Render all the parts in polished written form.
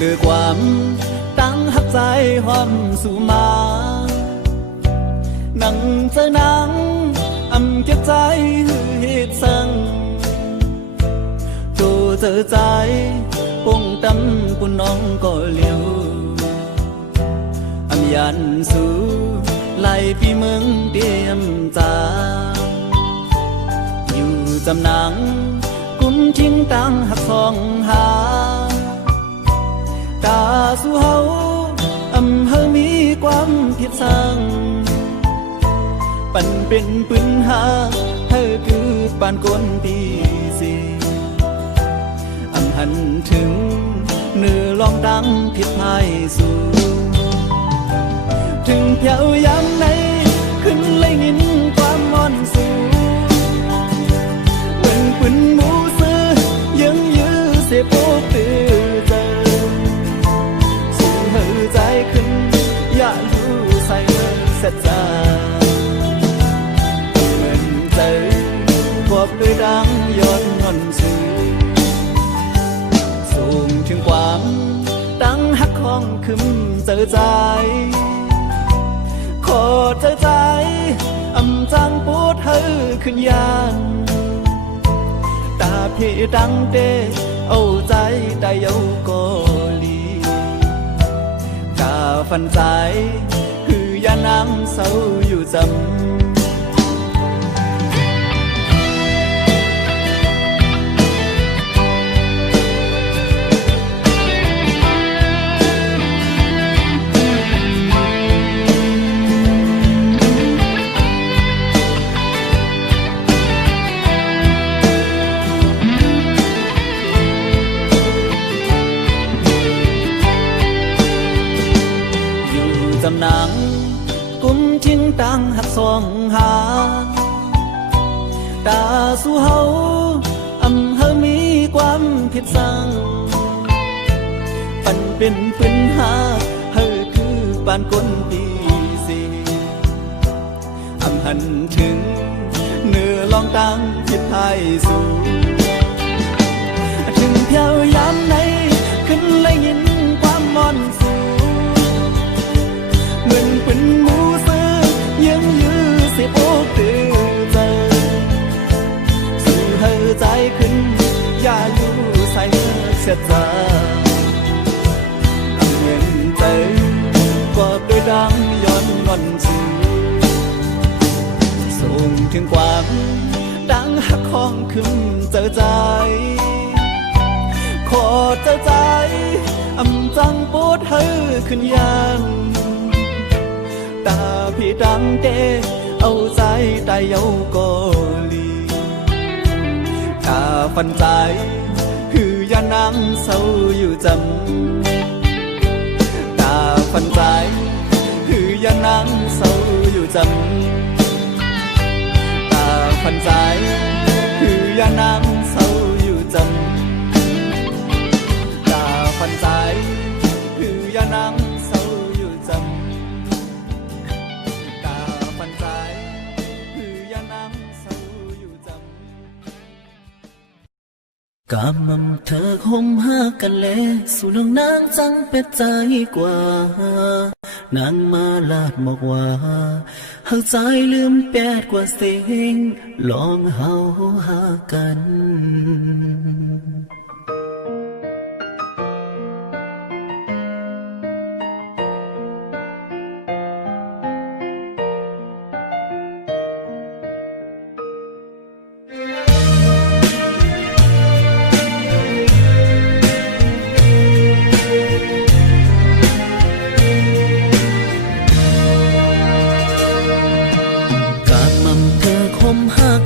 ด้วยความตั้งหักใจหอมสู่มานั่งเจอนังเก็บใจหือเหตุสั่งโจเจอใจปงตำปุ่นน้องก็เลี้ยวยันสู่ไล่ปีเมืองเดียมจาอยู่จำนังกุ้มทิ้งตั้งหักสองหาตาสู่เฮาเฮามีความผิดสั่งปั่นเป็นปืนหาเธอคือปานก้นตีสีหันถึงเนื้อลองดังผิดพายสู่ถึงเพียวยามไหนขึ้นเลยยินความอ่อนสูเหมือนปืนหมูซื้อยังยื้อเสียโปกตื่นเจอสู่เหือใจขึ้นอย่ารู้ใส่เมื่อเสร็จใจเหมือนเจอพวกด้วยดังย้อนงอนสูสูงถึงความตั้งหักของขึ้นเจอใจขอเจอใจจังปวดเธอขึ้นยานตาพี่ดังเดเอาใจได้เอากอลีกาฟันใจคือยานังเศร้าอยู่จำจำนังกุ้มทิ้งตั้งหักสองหาตาสู่เฮาเฮามีความผิดสั่งปั่นเป็นปืนหาเฮาคือปานก้นตีสีหันถึงเนื้อลองตั้งผิดพายสู่ถึงเพียวยามไหนขึ้นเลยยินความมอนสู่เหมือนปืนหมูซื้อยังยื้อเสียโอกตื่นเจอสู่เหือใจขึ้นอย่าอยู่ใส่เสียใจเหมือนเจอกอดด้วยดังย้อนงอนสู่ส่งถึงความดังหักของขึ้นเจอใจขอเจอใจจังปวดเธอขึ้นยันตาพี่ดังเดเอาใจได้เอากอลีตาฟันใจคือยานังเศร้าอยู่จำตาฟันใจคือยานังเศร้าอยู่จำตาฟันใจคือยานังเศร้าอยู่จำตาฟันใจคือยานังเศร้าอยู่จำกำมั่นเธอคมหากันแลสู่น้องนางจังเป็ดใจกว่านางมาลาดบอกว่าหักใจลืมแปดกว่าเสียงลองเฮาหากัน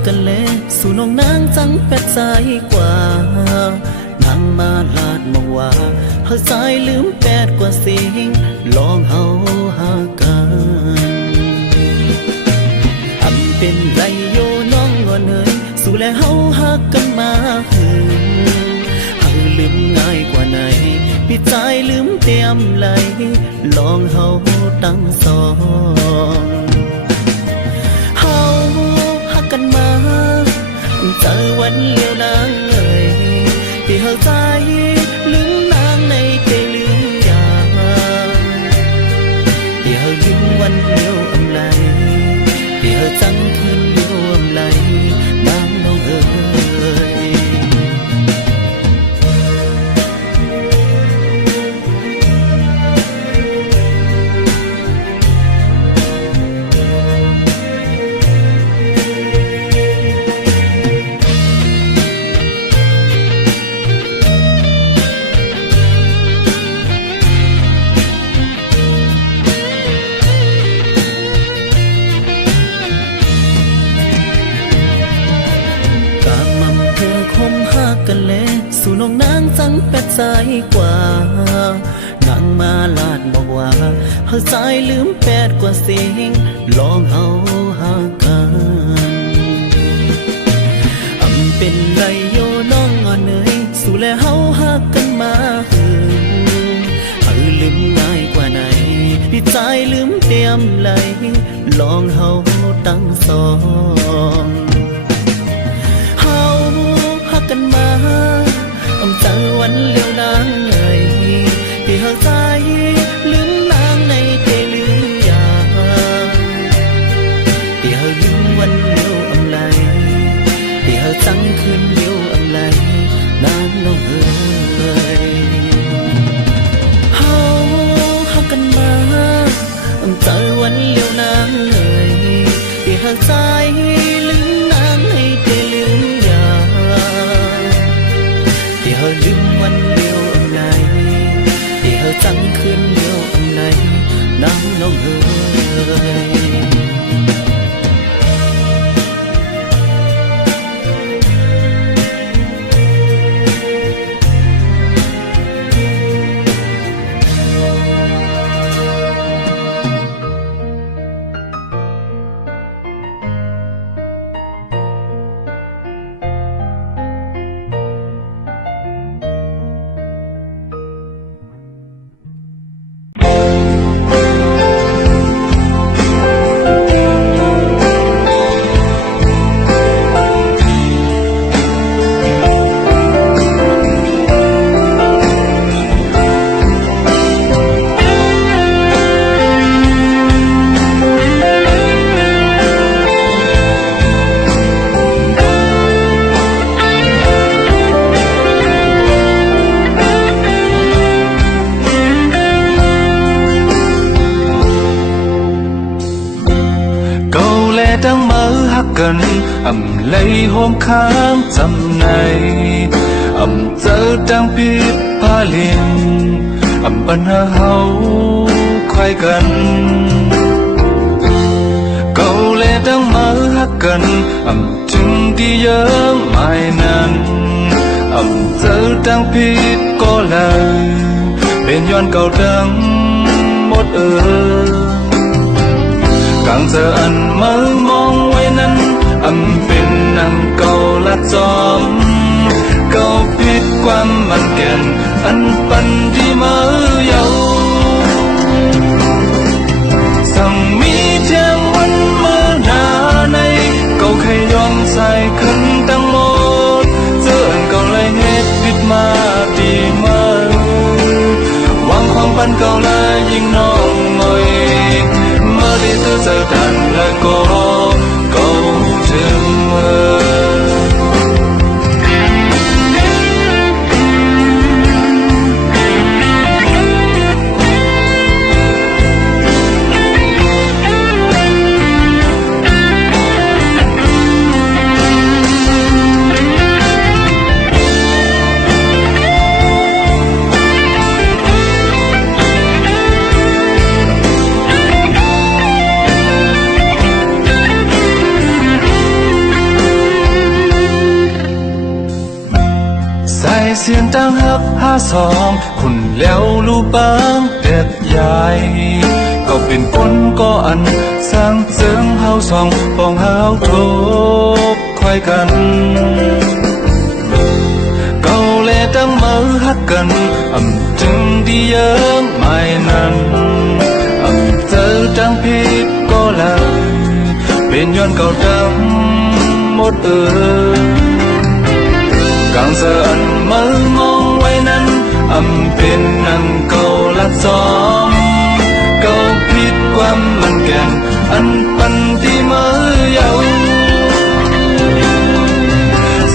กันแลสู่น้องนางจังเป็ดใจกว่านางมาลาดมองว่าเฮาใจลืมแปดกว่าสิ่งลองเฮาหากันเป็นไรโยน้องงอนเนยสู่และเฮาหากันมาหืเฮาลืมง่ายกว่าไหนพี่ใจลืมเตรียมไหลลองเฮาตั้งสองกันมาเจอวันเลี้ยวนางเอ่ยที่เฮาใจลืมนางในใจลื ซ้ายกว่านางมาลาดบอกว่าเฮาสายลืมแปดกว่าเสียงลองเฮาหากันเป็นไรโยน้องอ่อนเนยสู่และเฮาหักกันมาลืมง่ายกว่าไหนพี่ใจลืมเตรียมไหลลองเฮาตั้งสองเฮาหักกันมาเจอวันเลี้ยวนางไงที่เฮาใจลืมนางในเทลืมยาที่เฮาลืมวันเลี้ยวอำไลที่เฮาจังคืนเลี้ยวอำไลนางน้องเอ๋ยกันมาเจอวันเลี้ยวนางเอ่ยที่หักใจลืมนางให้เธอลืมยาที่เฮาลืมวันเลี้ยวอำไลที่เฮาจังคืนเลี้ยวอำไลนางน้องเอ๋ยกันlấy hôm kháng dầm này giờ đang biết pha liền bần hơ hấu khoai gần câu lệ đang mơ hát cần chừng đi nhớ mai nàn giờ đang biết có lời bên yon cầu đang một càng giờ anh mơ mong quay nănเป็นนังเก่าละจอมเก่าผิดความมันแก่นอันปันที่เมื่อเยาสั่งมีเทียงวันเมื่อหน้าในเก่าใครยอมใส่ขึ้นตั้งหมดเจออันเก่าเลยเหตุผิดมาดีเมื่อวางความปันเก่าเลยยิ่งน้องหน่อยเมื่อที่เธอเจอกันและก็เสียงตั้งฮัก52คุณแล้วรู้บ้างเด็ดใหญ่ก็เป็นคนก็อันสร้างเสริมเฮาสองปองเฮาทบค่อยกันเก่าแลตั้งมือฮักกันจึงดีเยอะไม่นั้นเจอตั้งผิดก็เลยเป็นย้อนเก่าดำหมดcàng giờ anh mơ mong quay nănเป็นนังเก่าละจอมเก่าผิดความมันแก่นอันปันที่เมื่อเยา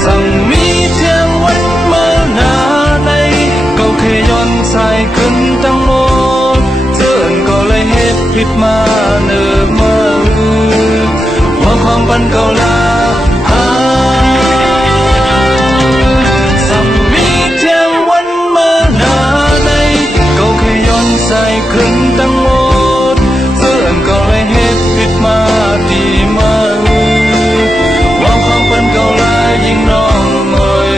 สั่งมีเทียงวันเมื่อหน้าในเก่าเคยย้อนใส่ขึ้นตั้งหมดเจออันก็เลยเหตุผิดมาเนิ่มเมื่อว่าความปันเก่าละขึ้นตั้งหมดเสื่อนก็เลยเหตุผิดมาดีมาหวังความเป็นเก่าลายยิ่งน้องหน่อย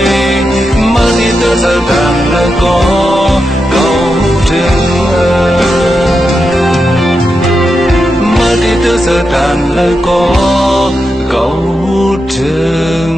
เมื่อที่เธอเจอกันแล้วก็ ก็เก่าถึง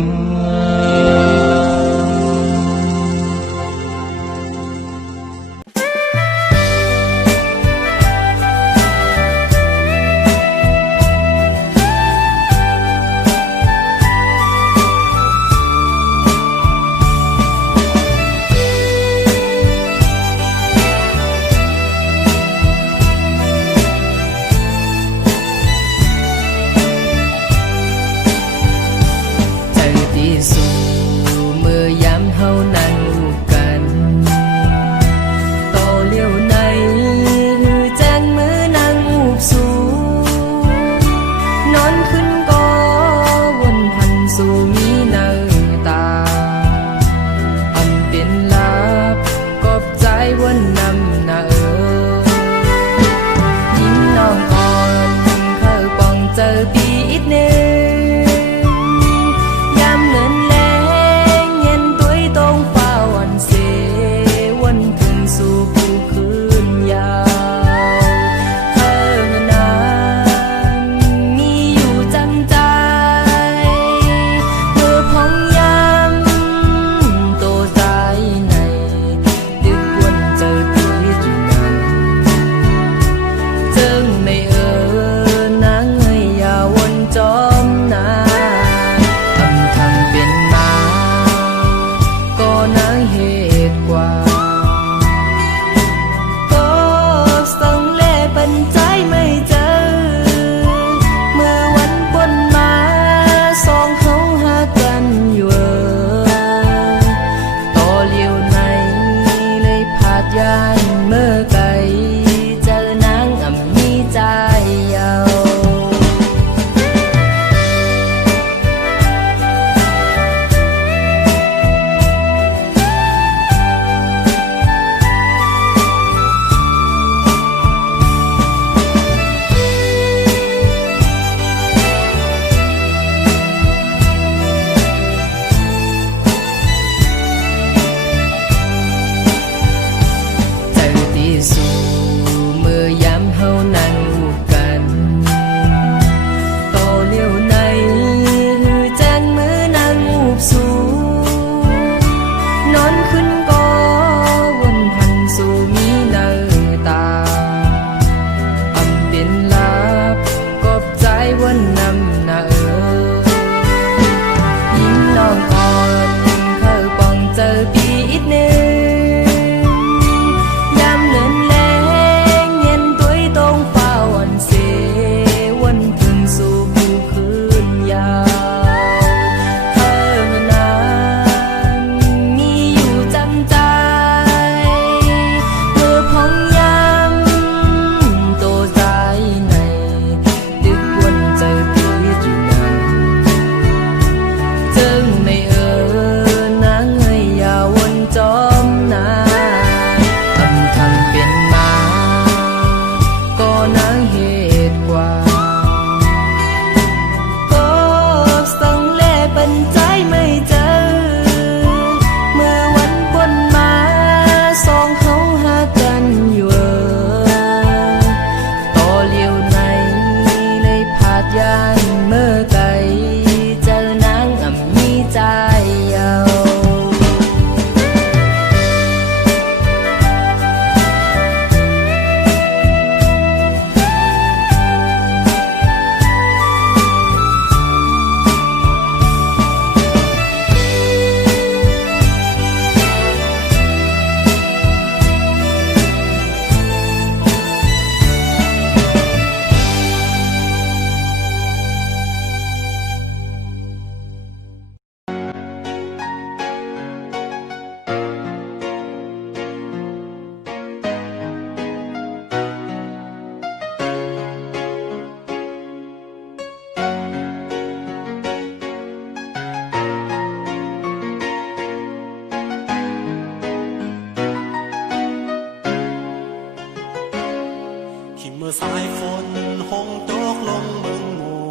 สายฝนหงตกลงเมืองหมู่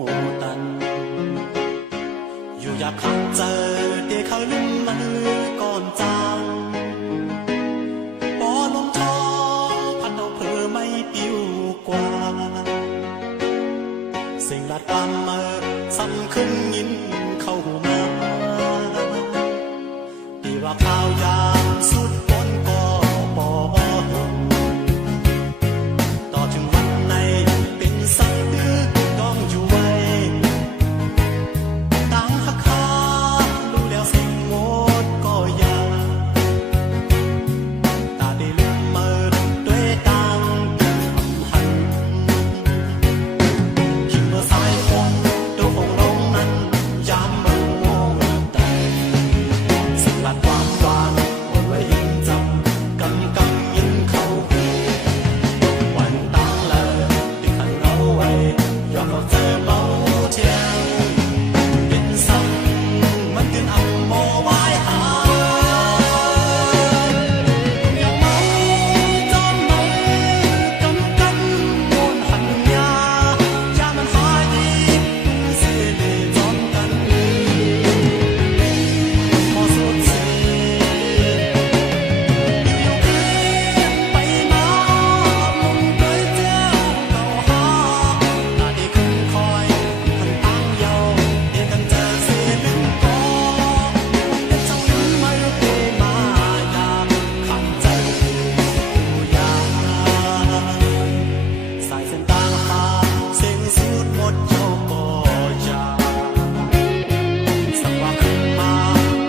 ตันอยู่อยากขังเจอเดี๋ยวเขาลืมมือก่อนจางปอลงท้องพันเอาเพอไม่ปิวกว่าสิ่งลัดความ ขึ้นยินเข้ามาที่ว่าข้าวยามสุดพ้นก็ปอต่อถึงวันในเป็นสัตว์ดื้อต้องอยู่ไว้ตั้งหักคารู้แล้วสิ่งหมดก็ยาตาได้ลืมเมินด้วยตังกันหันคิดเมื่อสายฝนตัวของลงนั้นยามเมื่อโมแต่สลัดความหวานวนไว้ยินจำกำยินเข้าหูวันตั้งเลยที่ขันเราไว้ยอมเราเจอเมาเที่ยวเป็นซ้ำมันขึ้นอับโมไว้หาอย่าเมาจอมเมากำมวนหันยาอย่ามันหายดีเสียดีจอมกันพอสุดเสียอยู่ๆขึ้นไปมามุงด้วยเจ้าเก่าหาตาดีขึ้นคอยหันตั้งเยาเดี๋ยวกันเจอเสียหนึ่งก็แต่เจ้าลืมไม่เปมายามขันใจผู้ยาสายเส้นต่างหาเส้นสุดหมดเจ้าก็ยาสักว่าขึ้นมา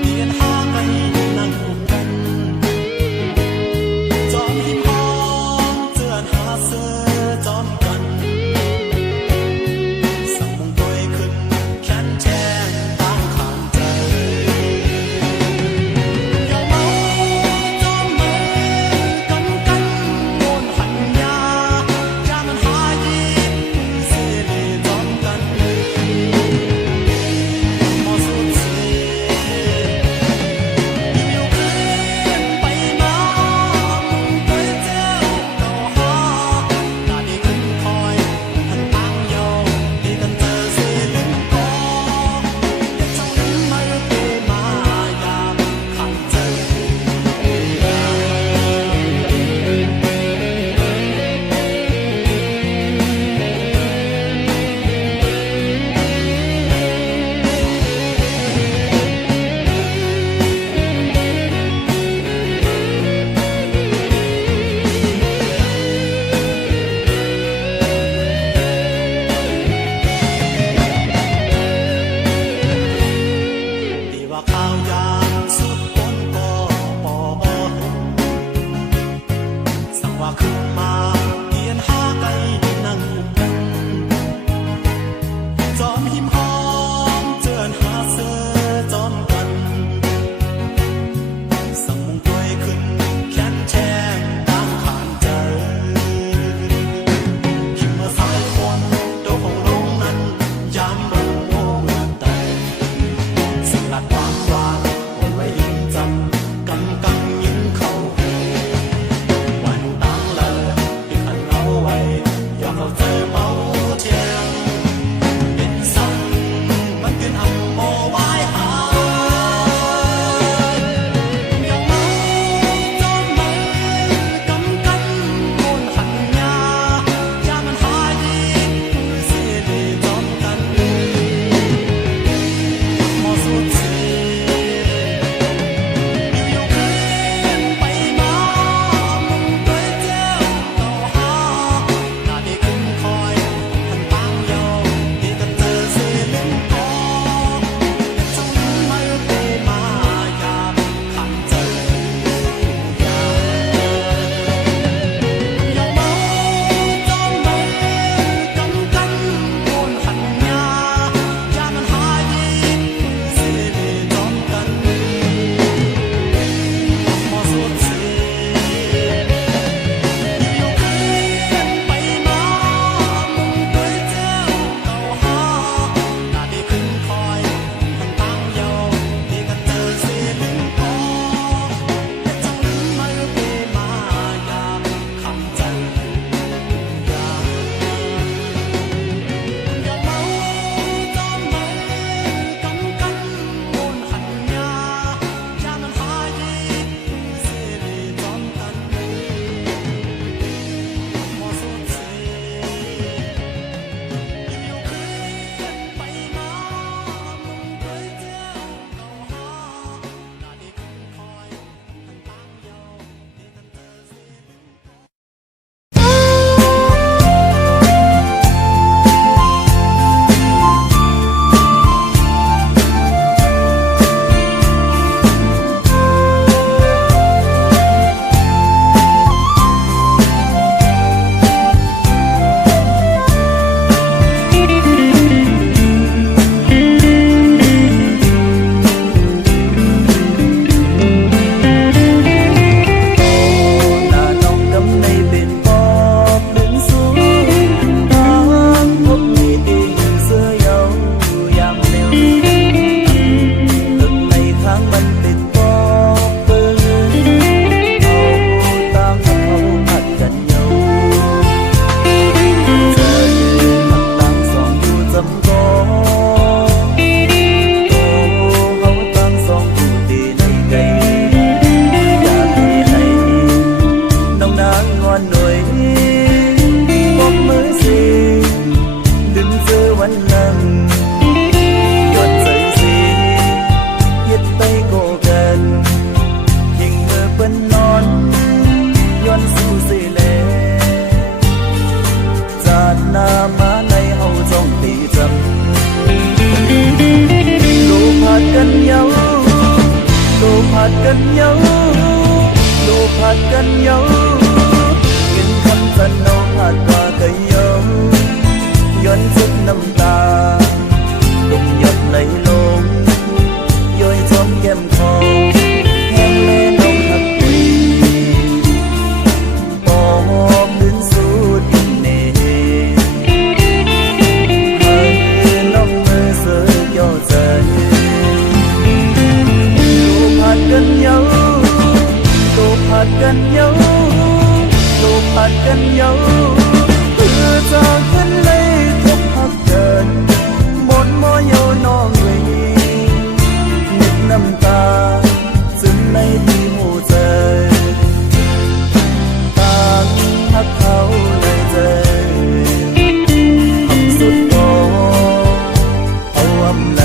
เดียนหากันนั่งกันจอมหิมหอมเจือนหาเสื้อจอมกันสักมงตัวขึ้นแขนแช่ตั้งข้างใจอย่าเมาจอมเมกันมวนหันยาอย่ามันหายดีเสียดีจอมกันพอสุดเสียอยู่ๆขึ้นไปมามุงด้วยเจ้าเก่าหาตาดีขึ้นคอยหันตั้งเยาที่กันเจอเสียลืมก็แต่เจ้าลืมไม่เปมายามขังใจผู้ยที่ว่าข้าวยามสุดพ้นก็ปอสักว่าขึ้นมาเดียนหาไกนั่งกันจอมหิมหอมเจือนหาเสื้อจอมกันสังมงตัวขึ้นแขนแช่ตั้งขานใจคิดเมื่อสายฝนตัวของลงนั้นยามเมื่อโมแต่สลัดความหวานวนไว้ยินจำกำยินเข้าหูวันตั้งเลยที่ กันเยาดูผัดกันเยากินคำสันเอาผัดว่ากันเยาย้อนซึกน้ำตาตุ่มหยดไหลลงย้อยจอมแก้มคอแห้งเล่นน้องหักคุยปอบดึงสูดดินเนให้น้องมือเสือย่อใจดูผัดกันเยาดูผัดกันเยาดูผัดกันเยาเพื่อจากกันเลยทบพักเกินหมดมอเยาน้องเวนิดน้ำตาซึมในที่หูใจต่างพักเขาเลยใจทำสุดโตเอาอำไหล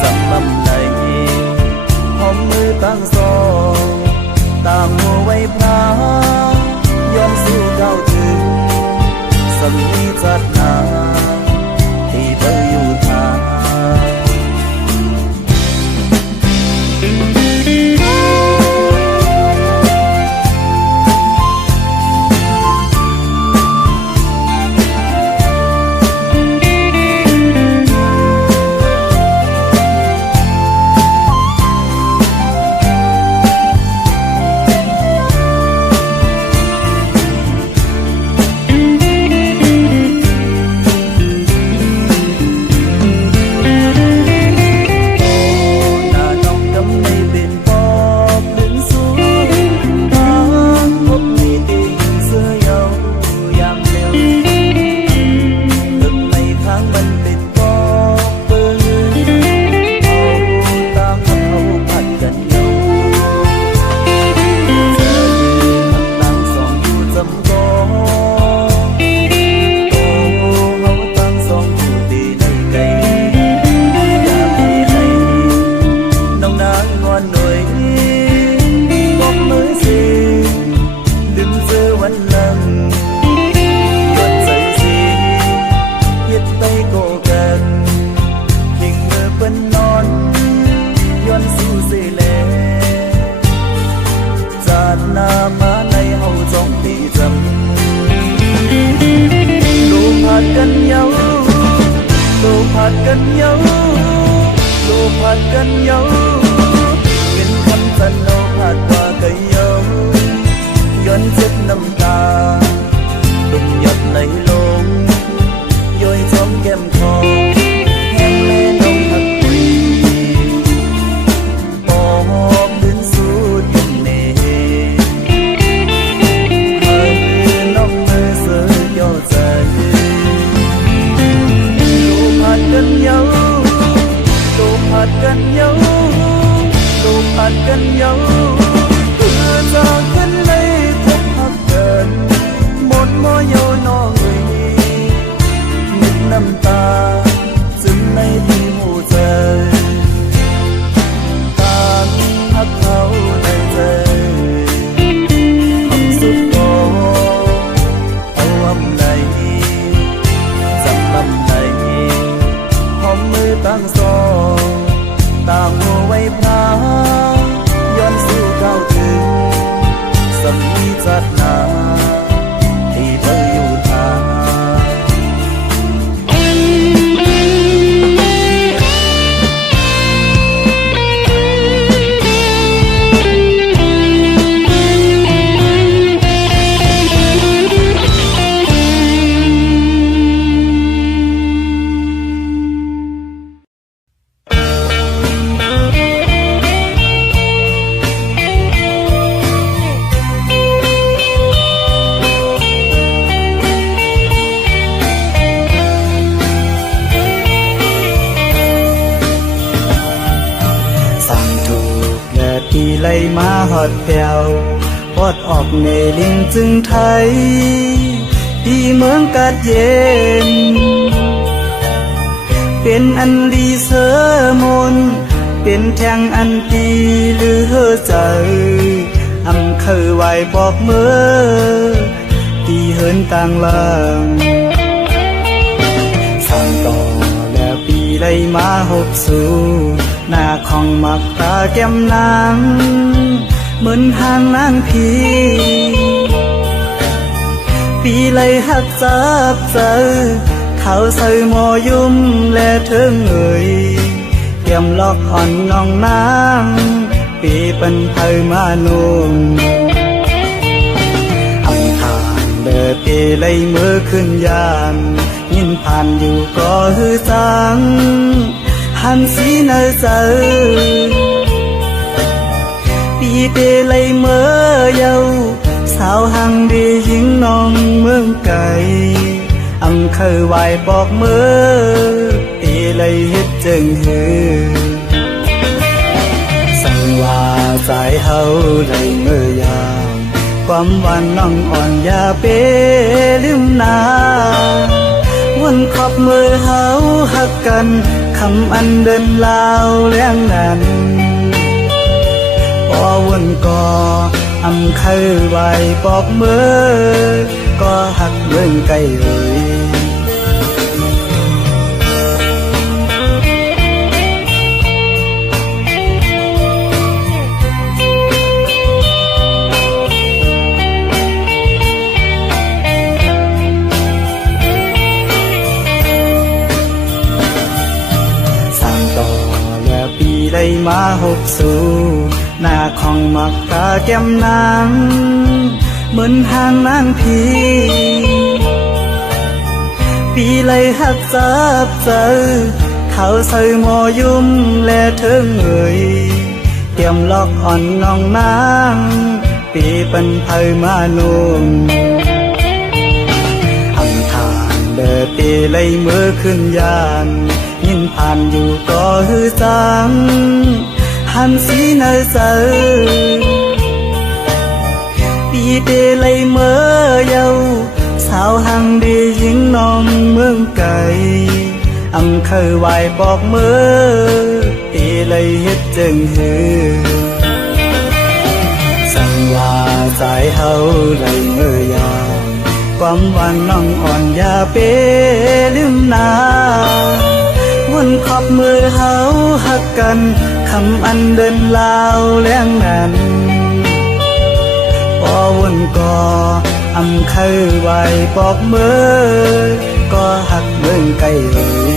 จำอำไหลหอมมือตั้งสองต่างหัวไว้พระย้อนสู่เก้าถึงสัมมีจัดนาที่เธออยู่ทาง ผัดกันเยาดูผัดกันเยาเป็นคำสันเอาผัดว่ากันเยาย้อนเจ็บน้ำตาตุ่มหยดไหลลงย้อยจอมแก้มคอแห้งแม่น้องหักคุยปอบดึงสูดยิ่งเน่ให้น้องมือเสือย่อใจผัดกันเยาดูผัดกันเยาดูผัดกันเยาเพื่อจากกันเลยพบพักเกินหมดมอเยาน้องเอ้ยนึกน้ำตาซึมในที่หูใจต่างพักเขาในใจทำสุดโตเอาอำไหนจำลำไหนหอมมือตั้งสองต่างหัวไว้พระย้อนสู่เก้าถึงสมีจัดนาที่เธออยู่ทาง ที่ไหลมาหอดแผ่วปอดออกในลิงจึงไทยที่เมืองกาดเย็นเป็นอันดีเสมนเป็นแทงอันดีหรือใจอำเคยไหวบอกเมื่อที่เหินต่างลางสั่งต่อแล้วปีไหลมาหกสู่ หน้าของมักตาแก้มนางเหมือนหางนางผีปีเลยหักจับเจอเขาใส่หมอยุ่มและเถิงเอ่ยเตรียมล็อกอ่อนน้องนางปีเป็นไผมานุ่มอังคารเดินปีเลยมือขึ้นยานยินผ่านอยู่ก็ฮือสังหันสีเนอเจอปีเตเลยเมื่อเยาสาวหังดียิงน้องเมืองไก่อังเคยไหวบอกมือปีเลยเฮ็ดจึงฮือสั่งว่าใจเฮาได้เมื่อยามความหวานน้องอ่อนอย่าเปลืมนาวันขอบมือเฮาหักกันคำอันเดินลาวแรงนั้นพอวนก่ออำเคยไหวบอกมือก็หักเมืองไกลเอ่ยได้มาหกสู่หน้าของมักตาแก้มนางเหมือนหางนางผีปีเลยหักจับเจอเขาใส่หมอยุ่มและเถิงเอ่ยเตรียมล็อกอ่อนน้องนางปีเป็นไผมานุ่มอังคารเดินปีเลยมือขึ้นยานยินผ่านอยู่ก็ฮือสังหันสีเนอเจอปีเตเลยเมื่อเยาสาวหังดียิงน้องเมืองไก่อังเคยไหวบอกมือปีเลยเฮ็ดจึงฮือสั่งว่าใจเฮาได้เมื่อยามความหวานน้องอ่อนอย่าเปลืมนาวนขอบมือเฮาหักกันคำอันเดินลาวแรงนั้นพอวนก่ออำเคยไหวบอกมือก็หักเมืองไกลเอ่ย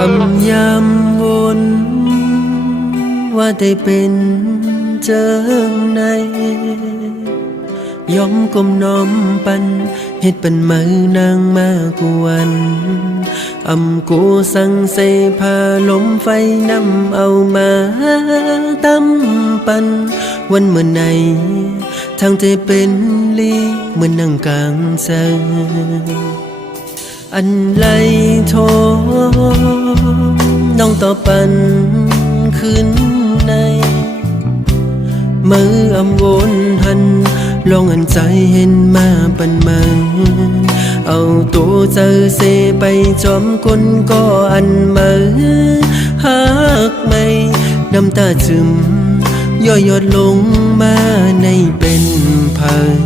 อำยำวนว่าได้เป็นเจิงในยอมก้มน้อมปันเฮ็ดเป็นมือนางมากวนอำกูสั่งเสพาลมไฟนำเอามาตั้มปันวันเมื่อไหนทางเธอเป็นลีเหมือนนั่งกลางแสงอันไหลโทน้องต่อปันขึ้นในมืออำวนหันลองอันใจเห็นมาปันมาเอาตัวเจอเสไปจอมคนก็อันมาหักไม่น้ำตาจึมย่อยหยดลงมาในเป็นเพิง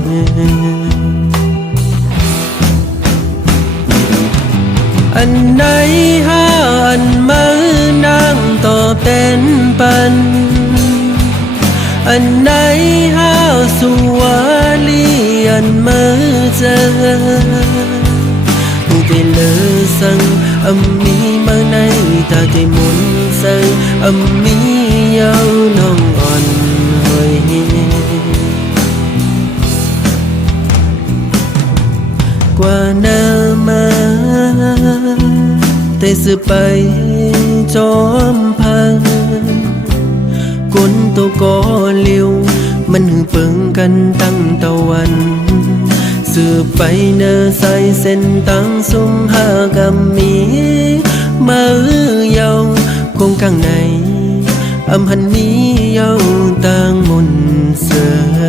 อันไหนหาอันมือนางตอบแทนปันอันไหนห้าวสุวาลีอันมือเจอได้เลยสั่งอำมีมาในตาได้มนใส่อำมีเยาน้องอ่อนเฮยกว่านามาแต่สืบไปจอมพังคนตัวก็เลี้ยวมันหึงเปิงกันตั้งตะวันสืบไปเนอใส่เส้นตั้งสุ่มหากำมีมือเยาคงข้างในอำหันมีเยาต่างมนเสือ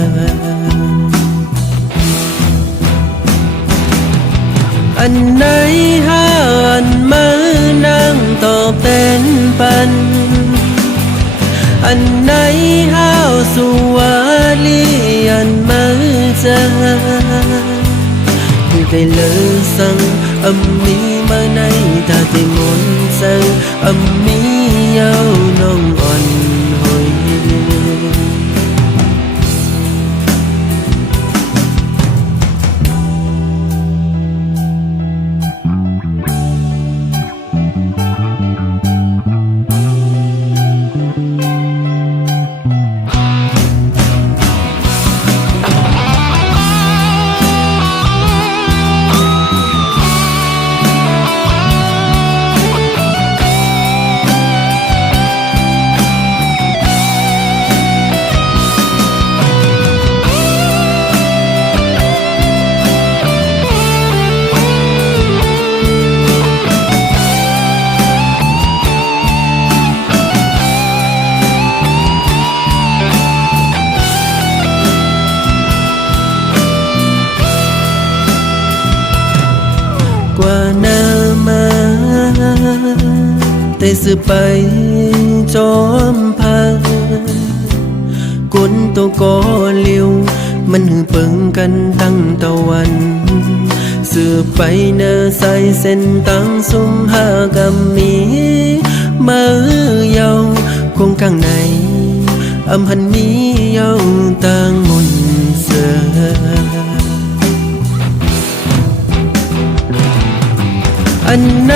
อันไหนหาอันมือนางตอบแทนปันอันไหนห้าวสุวาลีอันมือเจอได้เลยสั่งอำมีมาในตาได้มนใส่อำมีเยาน้องอ่อนหอยกว่านามาแต่สืบไปจอมพังคนตัวก็เลี้ยวมันหึงเปิงกันตั้งตะวันสืบไปเนอใส่เส้นตั้งสุ่มหากำมีมือเยาคงข้างในอำหันมีเยาต่างมนเสืออันไหน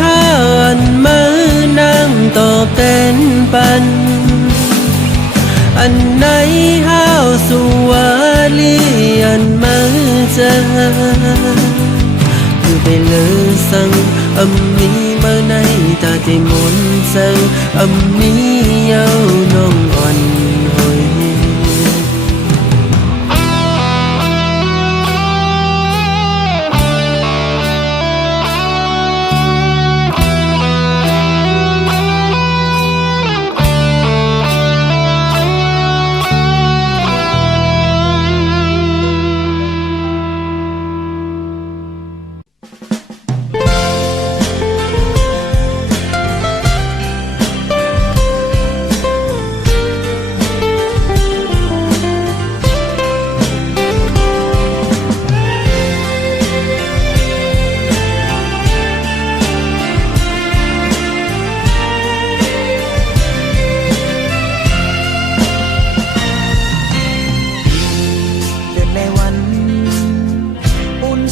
หาอันมือนางตอบแทนปันอันไหนห้าวสุวาลีอันมือเจอได้เลยสั่งอำมีมาในตาได้มนใส่อำมีเยาน้องอ่อนหอย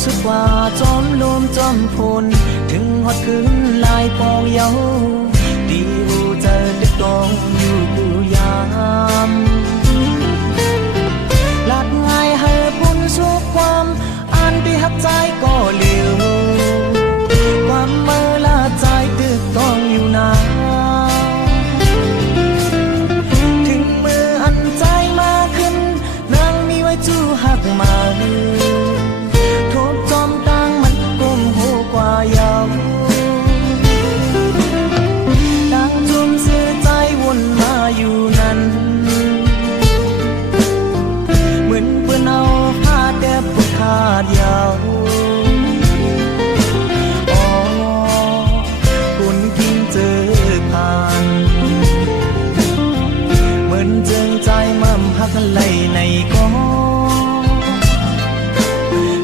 สุดว่าจอมลมจอมพลถึงฮอดคืนลายปอง องเยาดีอูเจอเด็กตองอยู่กูยามหลัดง่ายให้ปุนสุขความอันที่หักใจก็เหลียวความเมื่อลาใจตึกต้องอยู่นานถึงมืออันใจมาขึ้นนางมีไว้จู้หักมาทุกจอมตังมันกุมหูกว่าเยาดังจุ่มเสียใจวนมาอยู่นั้นเหมือนเพื่อนเอาผ้าเด็บผู้ขาดยาวคุณกินเจอผ่านเหมือนเจิงใจมั่มหักไหลในกอ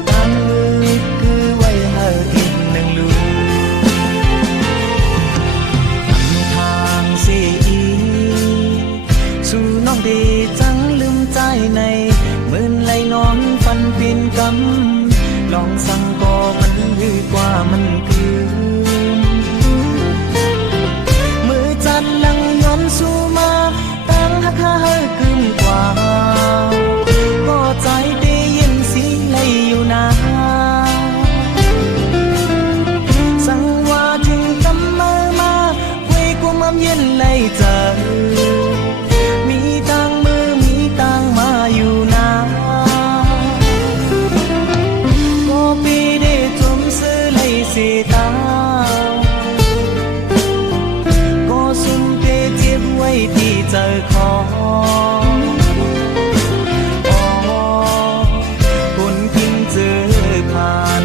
ตั้งมือคือไว้ให้อีกหนึ่งลูกทางเสียอีสู่น้องดีจังลืมใจในเหมือนไหลนอนฟันปีนกำลองสั่งก็มันคือกว่ามันคือมือจัดลังย้อนสู่มาตั้งหักหาคืมกว่าก็ใจได้ยินเสียงไหลอยู่นาสั่งว่าถึงกำมือมาคุยกูมั่มเย็นไหลเจอมีตังมือมีตังมาอยู่นาก็ปีได้จมซื้อไหลเสียตาก็สุ่มเตเจ็บไว้ที่เจอคอคนกินเจอผ่าน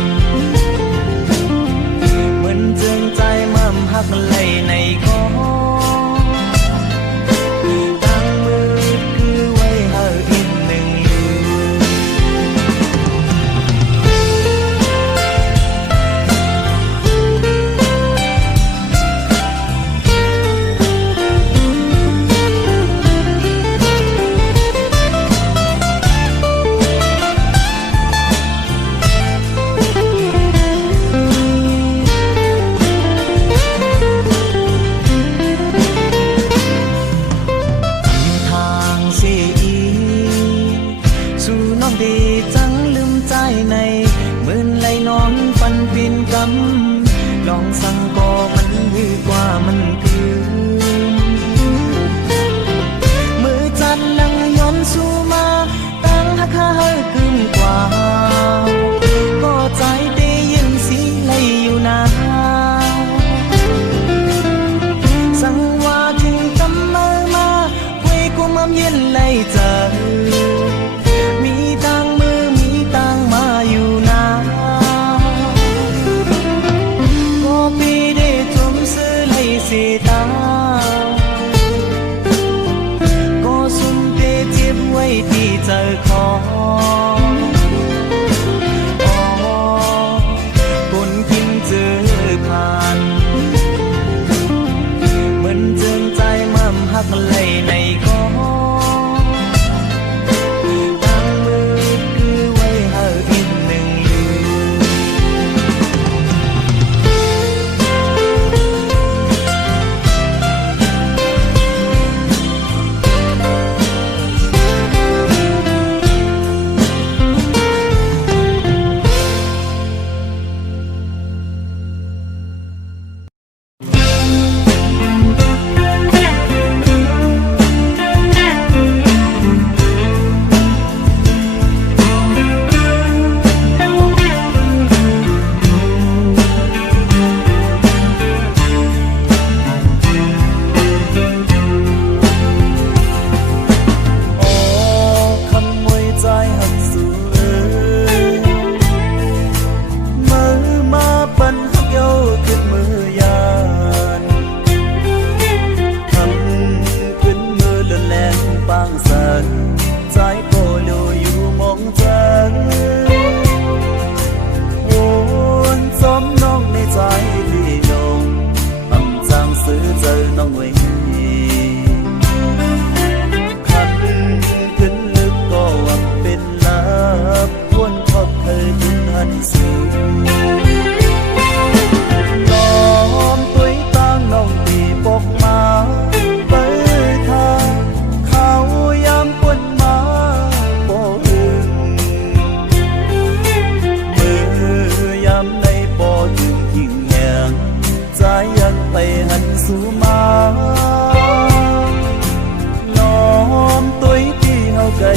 เหมือนเจิงใจมั่มหักไหลในคอตั้งมือคือไว้ให้อีกหนึ่งลูกทางเสียอีสู่น้องดีจังลืมใจในเหมือนไหลนอนฟันปีนกำลองสั่งก็มันคือกว่ามันคือมือจัดลังย้อนสู่มาตั้งหักหาคืมกว่าก็ใจได้ยินเสียงไหลอยู่นาสั่งว่าถึงกำมือมาคุยกูมั่มเย็นไหลเจอมีตังมือมีตังมาอยู่นาก็ปีได้จมซื้อไหลเสียตาก็สุ่มเตเจ็บไว้ที่เจอคอคนกินเจอผ่านเหมือนเจิงใจมั่มหักไหลในคอตั้งมือคือไว้ให้อีกหนึ่งลูก เ ใจยังไปหันสู่มาล้อมตัวที่เฮาไกล